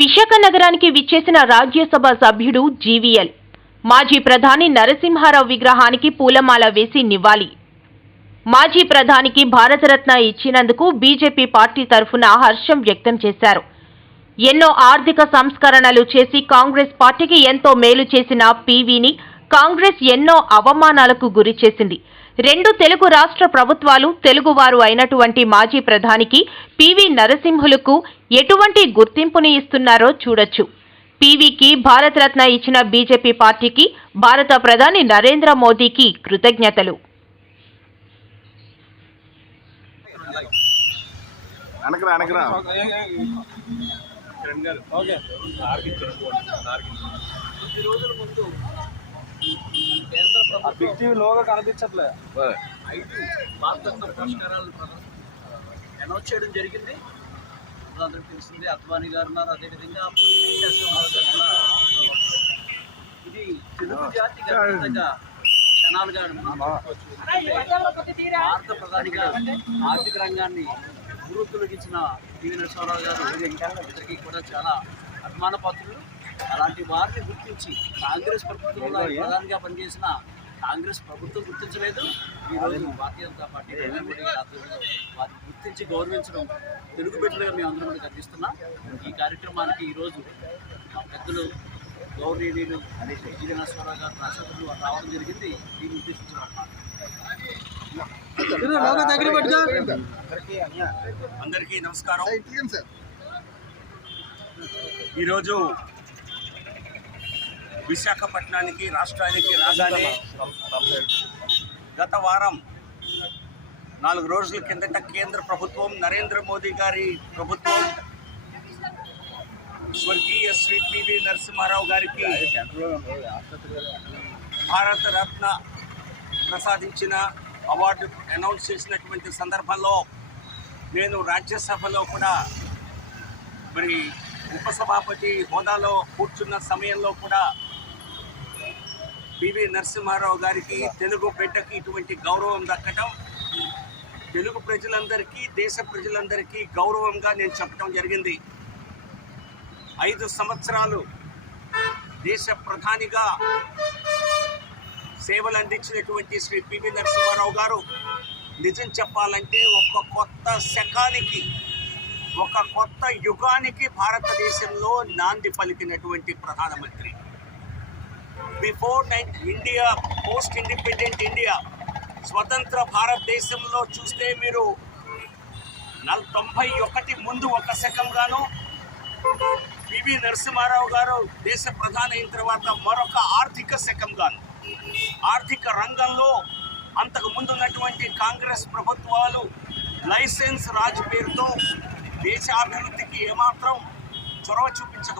విశాఖ నగరానికి విచ్చేసిన రాజ్యసభ సభ్యుడు జీవీఎల్ మాజీ ప్రధాని నరసింహారావు విగ్రహానికి పూలమాల వేసి నివాళి. మాజీ ప్రధానికి భారతరత్న ఇచ్చినందుకు బీజేపీ పార్టీ తరఫున హర్షం వ్యక్తం చేశారు. ఎన్నో ఆర్థిక సంస్కరణలు చేసి కాంగ్రెస్ పార్టీకి ఎంతో మేలు చేసిన పీవీని కాంగ్రెస్ ఎన్నో అవమానాలకు గురి చేసింది. రెండు తెలుగు రాష్ట్ర ప్రభుత్వాలు తెలుగువారు అయినటువంటి మాజీ ప్రధానికి పీవీ నరసింహులకు ఎటువంటి గుర్తింపుని ఇస్తున్నారో చూడొచ్చు. పీవీకి భారతరత్న ఇచ్చిన బీజేపీ పార్టీకి భారత ప్రధాని నరేంద్ర మోదీకి కృతజ్ఞతలు. అనౌన్స్ చేయడం జరిగింది. అందరికి తెలిసిందే, అద్వానీ గారు ఉన్నారు, అదేవిధంగా ఇది తెలుగు జాతి క్షణాలుగా భారత ప్రధానిగా ఆర్థిక రంగాన్ని అభివృద్ధిలోకిచ్చిన పీవీ నరసింహారావు గారు ఇద్దరికి కూడా చాలా అభిమాన పాత్రులు. అలాంటి వారిని గుర్తించి కాంగ్రెస్ ప్రభుత్వంలో ప్రధానిగా పనిచేసిన కాంగ్రెస్ ప్రభుత్వం గుర్తించలేదు. ఈరోజు భారతీయ జనతా పార్టీ వారిని గుర్తించి గౌరవించడం తెలుగు బిడ్డలుగా మేము అందరం కూడా కనిపిస్తున్నాం. ఈ కార్యక్రమానికి ఈరోజు మా పెద్దలు గౌరవనీయులు పీవీ నరసింహారావు గారు రాష్ట్రపతులు రావడం జరిగింది. దీన్ని ఉద్దేశించిన అందరికీ నమస్కారం. ఈరోజు విశాఖపట్నానికి రాష్ట్రానికి రాగానే గత వారం 4 రోజుల కిందట కేంద్ర ప్రభుత్వం, నరేంద్ర మోదీ గారి ప్రభుత్వం స్వర్గీయ శ్రీ పీవీ నరసింహారావు గారికి భారత రత్న ప్రసాదించిన అవార్డు అనౌన్స్ చేసినటువంటి సందర్భంలో నేను రాజ్యసభలో కూడా మరి ఉపసభాపతి హోదాలో కూర్చున్న సమయంలో కూడా పీవీ నరసింహారావు గారికి, తెలుగు బిడ్డకి ఇటువంటి గౌరవం దక్కడం తెలుగు ప్రజలందరికీ, దేశ ప్రజలందరికీ గౌరవంగా నేను చెప్పడం జరిగింది. 5 సంవత్సరాలు దేశ ప్రధానిగా సేవలు అందించినటువంటి శ్రీ పీవీ నరసింహారావు గారు నిజం చెప్పాలంటే ఒక కొత్త శకానికి, ఒక కొత్త యుగానికి భారతదేశంలో నాంది పలికినటువంటి ప్రధానమంత్రి. Before India, post independent India, స్వతంత్ర భారతదేశంలో చూస్తే మీరు 91 ముందు ఒక శకంగాను, పీవీ నరసింహారావు గారు దేశ ప్రధాని అయిన తర్వాత మరొక ఆర్థిక శకంగాను, ఆర్థిక రంగంలో అంతకు ముందు ఉన్నటువంటి కాంగ్రెస్ ప్రభుత్వాలు లైసెన్స్ రాజ్ పేరుతో దేశ అభివృద్ధికి ఏమాత్రం చొరవ చూపించక